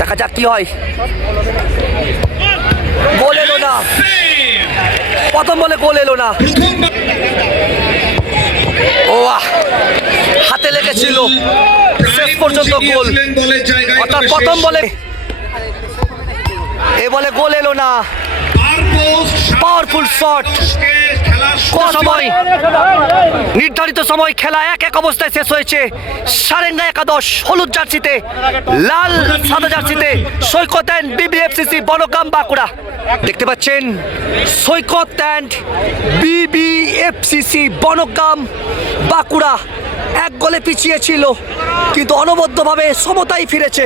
দেখা যাক কি হয়। গোল এলো না, প্রথম বলে গোল এলো না। ও হাতে লেগেছিল, শেষ পর্যন্ত গোল। অর্থাৎ প্রথম বলে, এ বলে গোল এলো না। Powerful shot. সময় নির্ধারিত সময়, খেলা 1-1 অবস্থায় শেষ হয়েছে। সারেঙ্গা একাদশ হলুদ জার্সিতে, লাল সাদা জার্সিতে সৈকত অ্যান্ড বিবিএফসিসি বনগাম বাঁকুড়া। দেখতে পাচ্ছেন সৈকত অ্যান্ড বিবিএফসিসি বনগাম বাঁকুড়া 1 গোলে পিছিয়ে ছিল, কিন্তু অনবদ্যভাবে সমতায় ফিরেছে।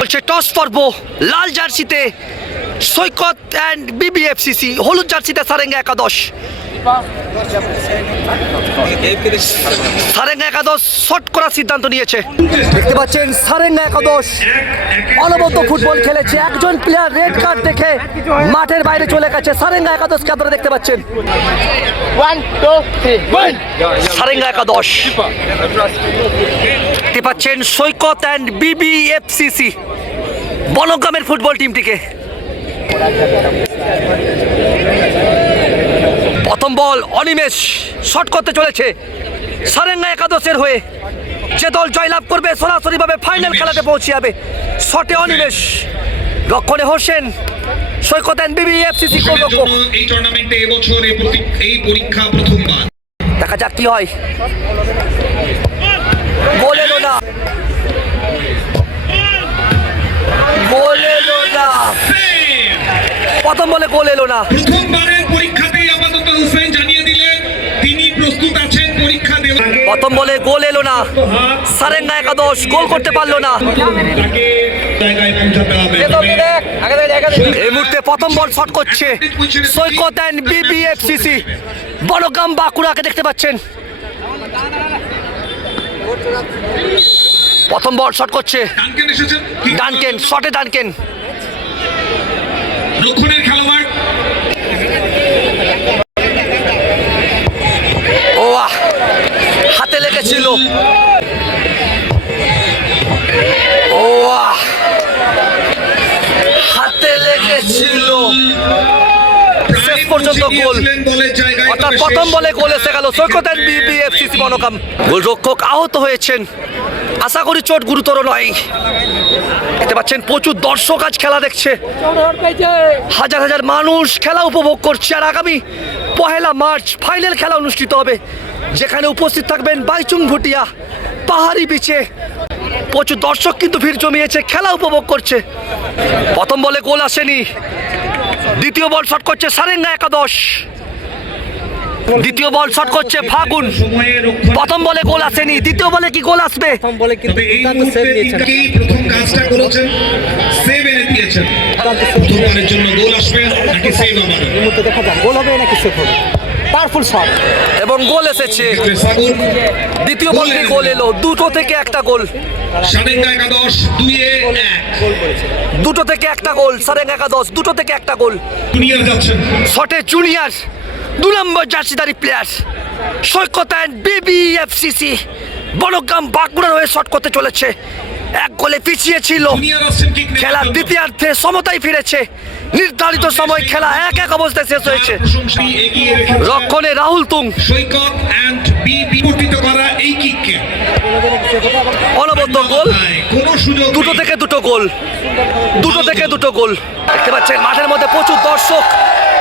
বলছে টস পর্ব, লাল জার্সিতে সৈকত অ্যান্ড বিবিএফসিসি, হলুদ জার্সিতে সারেঙ্গা একাদশ। সারেঙ্গা একাদশ শট করার সিদ্ধান্ত নিয়েছে। দেখতে পাচ্ছেন সারেঙ্গা একাদশ অনবদ্য ফুটবল খেলেছে। একজন প্লেয়ার রেড কার্ড দেখে মাঠের বাইরে চলে গেছে। সারেঙ্গা একাদশকে আপনারা দেখতে পাচ্ছেন। 1, 2, 3, সারেঙ্গা একাদশ দেখতে পাচ্ছেন সৈকত অ্যান্ড বিবিএফসিসি বনগামের ফুটবল টিমটিকে। প্রথম বল অনিমেষ শট করতে চলেছে সারেঙ্গা একাদশের হয়ে। যে দল জয়লাভ করবে সরাসরিভাবে ফাইনাল খেলাতে পৌঁছে যাবে। শটে অনিমেষ, রক্ষণে হোসেন, সৈকত অ্যান্ড বিবিএফসিসি গোলরক্ষক। এই টুর্নামেন্টে এবছর এই পরীক্ষা প্রথমবার। দেখা যাক কি হয়। গোল এলো না, গোল এলো না, প্রথম বলে গোল এলো না। প্রথমবারের পরীক্ষাতেই আপাতত হুসেন জানিয়ে দিলেন তিনি প্রস্তুত আছেন পরীক্ষা দেওয়ার। প্রথম বলে গোল এলো না, সারেঙ্গা একাদশ গোল করতে পারলো না। তাকে জায়গায় পৌঁছাতে হবে। এই মুহূর্তে প্রথম বল শট করছে সৈকত অ্যান্ড বিবিএফসিসি বনগাম বাঁকুড়াকে দেখতে পাচ্ছেন। প্রথম বল শট করছে ডানকেন এসেছেন, ডানকেন, শটে ডানকেন। রক্ষণের খেলোয়াড়। ও হাতে লেগেছিল। ও হাতে লেগেছিল, শেষ পর্যন্ত গোল। অর্থাৎ প্রথম বলে গোল এসে গেল সৈকত অ্যান্ড বিবিএফসিসি বনগাম। গোলরক্ষক আহত হয়েছেন, আশা করি চোট গুরুতর নয়। দেখতে পাচ্ছেন প্রচুর দর্শক আজ খেলা দেখছে, হাজার হাজার মানুষ খেলা উপভোগ করছে। আর আগামী 1 মার্চ ফাইনাল খেলা অনুষ্ঠিত হবে, যেখানে উপস্থিত থাকবেন বাইচুং ভুটিয়া পাহাড়ি বিচে। প্রচুর দর্শক কিন্তু ভিড় জমিয়েছে, খেলা উপভোগ করছে। প্রথম বলে গোল আসেনি, দ্বিতীয় বল শট করছে সারেঙ্গা একাদশ, দ্বিতীয় বল শট করছে ফাগুন। প্রথম বলে গোল আসেনি, দ্বিতীয় বলে কি গোল আসবে? তবে এই মুহূর্তে তিনকেই প্রথম কাজটা করেছেন, সেভ এনে দিয়েছেন। প্রথমবারের জন্য গোল আসবে নাকি সেভ হবে? এই মুহূর্তে দেখা যাক গোল হবে নাকি সেভ হবে। পাওয়ারফুল শট এবং গোল এসেছে। দ্বিতীয় বল থেকে গোল এলো, দুটো থেকে একটা গোল। সারেঙ্গা একাদশ 2-1 গোল করেছে। দুটো থেকে একটা গোল, সারেঙ্গা একাদশ দুটো থেকে একটা গোল। জুনিয়র যাচ্ছেন। শটে জুনিয়র 2 নম্বর জার্সিধারী প্লেয়ার সৈকত অ্যান্ড বিবিএফসিসি বনগাম বাঁকুড়ার হয়ে শট করতে চলেছে। 1 গোলে পিছিয়ে ছিল, জুনিয়র আসছেন কিক নেওয়ার খেলার জন্য। দ্বিতীয়ার্ধে সমতায় ফিরেছে। নির্ধারিত সময় খেলা 1-1 অবস্থায় শেষ হয়েছে। প্রশংসা এগিয়ে রেখেছে রক্ষণে রাহুল তুং, সৈকত অ্যান্ড বিবর্তিত করা এই কিককে। অনবদ্য গোল। কোনো সুযোগ দুটো থেকে দুটো গোল, দুটো থেকে দুটো গোল। দেখতে পাচ্ছেন মাঠের মধ্যে প্রচুর দর্শক,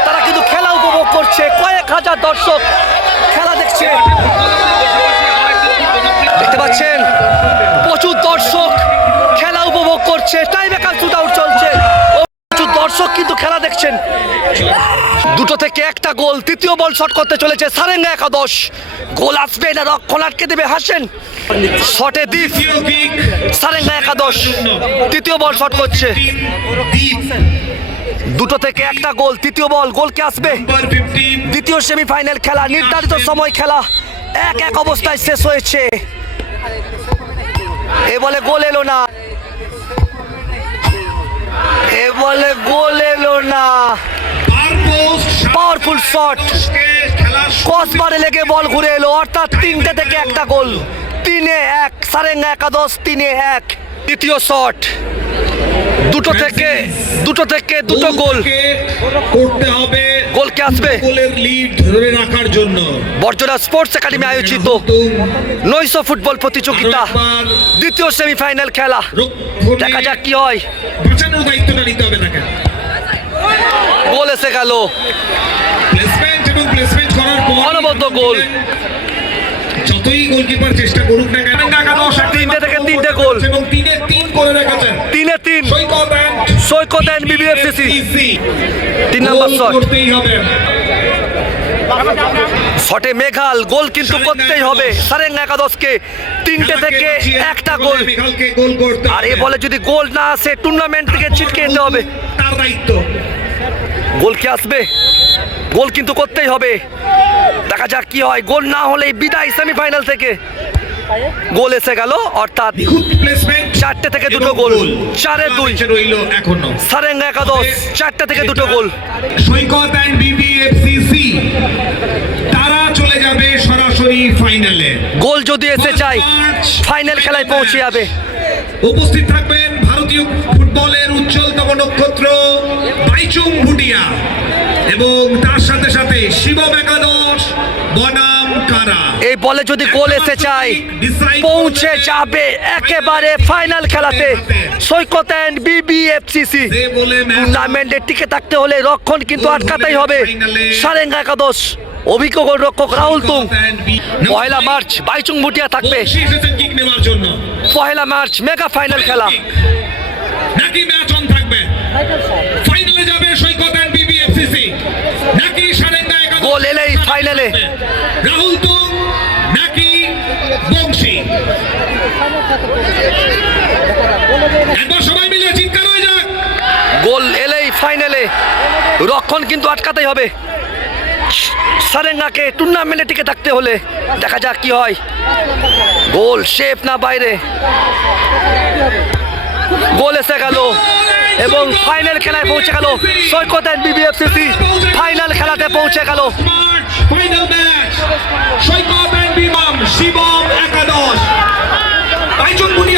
তারা কিন্তু খেলা উপভোগ করছে। কয়েক হাজার দর্শক খেলা দেখছে। দেখতে পাচ্ছেন প্রচুর দর্শক খেলা উপভোগ করছে। টাইম ব্রেকার শুট আউট চলছে, প্রচুর দর্শক কিন্তু খেলা দেখছেন। দুটো থেকে একটা গোল। তৃতীয় বল শট করতে চলেছে সারেঙ্গা একাদশ, গোল আসবে না, রক্ষণ আটকে দেবে হাসেন। শটে দ্বীপ, সারেঙ্গা একাদশ তৃতীয় বল শট করছে। দুটো থেকে একটা গোল, তৃতীয় বল, গোল কে আসবে? দ্বিতীয় সেমিফাইনাল খেলা, নির্ধারিত সময় খেলা 1-1 অবস্থায় শেষ হয়েছে। এ বলে গোল এলো না, এ বলে গোল এলো না। Powerful shot. খেলা কসবারে লেগে বল ঘুরে এলো, অর্থাৎ 3টে থেকে একটা গোল। 3-1 সারেঙ্গা একাদশ, 3-1। দ্বিতীয় শট, দুটো থেকে দুটো গোল। করতে হবে গোল কে আসবে? গোলের লিড ধরে রাখার জন্য বর্জনা স্পোর্টস একাডেমি আয়োজিত নৈশ ফুটবল প্রতিযোগিতা, দ্বিতীয় সেমিফাইনাল খেলা। দেখা যাক কি হয়। বাঁচানোর দায়িত্বটা নিতে হবে তাকে। গোল এসে গেল, প্লেসমেন্ট এবং প্লেসমেন্ট করার পর অনবদ্য গোল। যতই গোলকিপার চেষ্টা করুক না কেন, তিনটে থেকে তিনটে গোল এবং 3-3 করে রেখেছেন। 3-3 সৈকত এন্ড বিবিএফসিসি। 3 নম্বর শট, করতেই হবে। শটে মেঘাল, গোল কিন্তু করতেই হবে সারেঙ্গা একাদশকে। 3টে থেকে একটা গোল, মেঘালকে গোল করতে আর এ হবে। বলে যদি গোল না আসে টুর্নামেন্ট থেকে ছিটকে যেতে হবে। তার দায়িত্ব। গোল কি আসবে? গোল কিন্তু করতেই হবে। দেখা যাক কি হয়। গোল না হলেই বিদায় সেমিফাইনাল থেকে। গোল এসে গেল, অর্থাৎ নিখুঁত প্লেসমেন্ট, 4টে থেকে দুটো গোল, 4-2 রইল এখনো। সারেঙ্গা একাদশ 4টে থেকে দুটো গোল। সৈকত এন্ড বিবিএফসিসি তারা চলে যাবে সরাসরি ফাইনালে। গোল যদি এসে যায় ফাইনাল খেলায় পৌঁছে যাবে। উপস্থিত থাকবেন ভারতীয় ফুটবলের উজ্জ্বলতম নক্ষত্র বাইচুং ভুটিয়া এবং তার সাথে সাথে শিবম একাদশ বনাম কারা। এই বলে যদি গোল এসে যায় পৌঁছে যাবে একেবারে ফাইনাল খেলাতে সৈকত এন্ড বিবিএফসিসি। টুর্নামেন্টে টিকে থাকতে হলে রক্ষণ কিন্তু আটকাতেই হবে সারেঙ্গা একাদশ। অভিজ্ঞ গোলরক্ষক রাহুল তুং। 1 মার্চ বাইচুং ভুটিয়া থাকবে। কিক নেওয়ার জন্য 1 মার্চ মেগা ফাইনাল খেলা। নাকি ম্যাচ অন থাকবে? ফাইনালে যাবে সৈকত এন্ড বিবিএফসিসি নাকি সারেঙ্গা একাদশ? গোল এলেই ফাইনালে। রাহুল তুং নাকি বংশী? একবার সবাই মিলে চিৎকার হয়ে যাক। গোল এলেই ফাইনালে। রক্ষণ কিন্তু আটকাতেই হবে সারেঙ্গাকে টুর্নামেন্টে টিকে থাকতে হলে। দেখা যাক কি হয়। গোল সেফ না বাইরে। গোল এসে গেল এবং ফাইনাল খেলায় পৌঁছে গেল সৈকত এন্ড বিবিএফসিসি। ফাইনাল খেলাতে পৌঁছে গেল। ফাইনাল ম্যাচ সৈকত এন্ড বিমাম শিবম একাদশ বাইচুং ভুটিয়া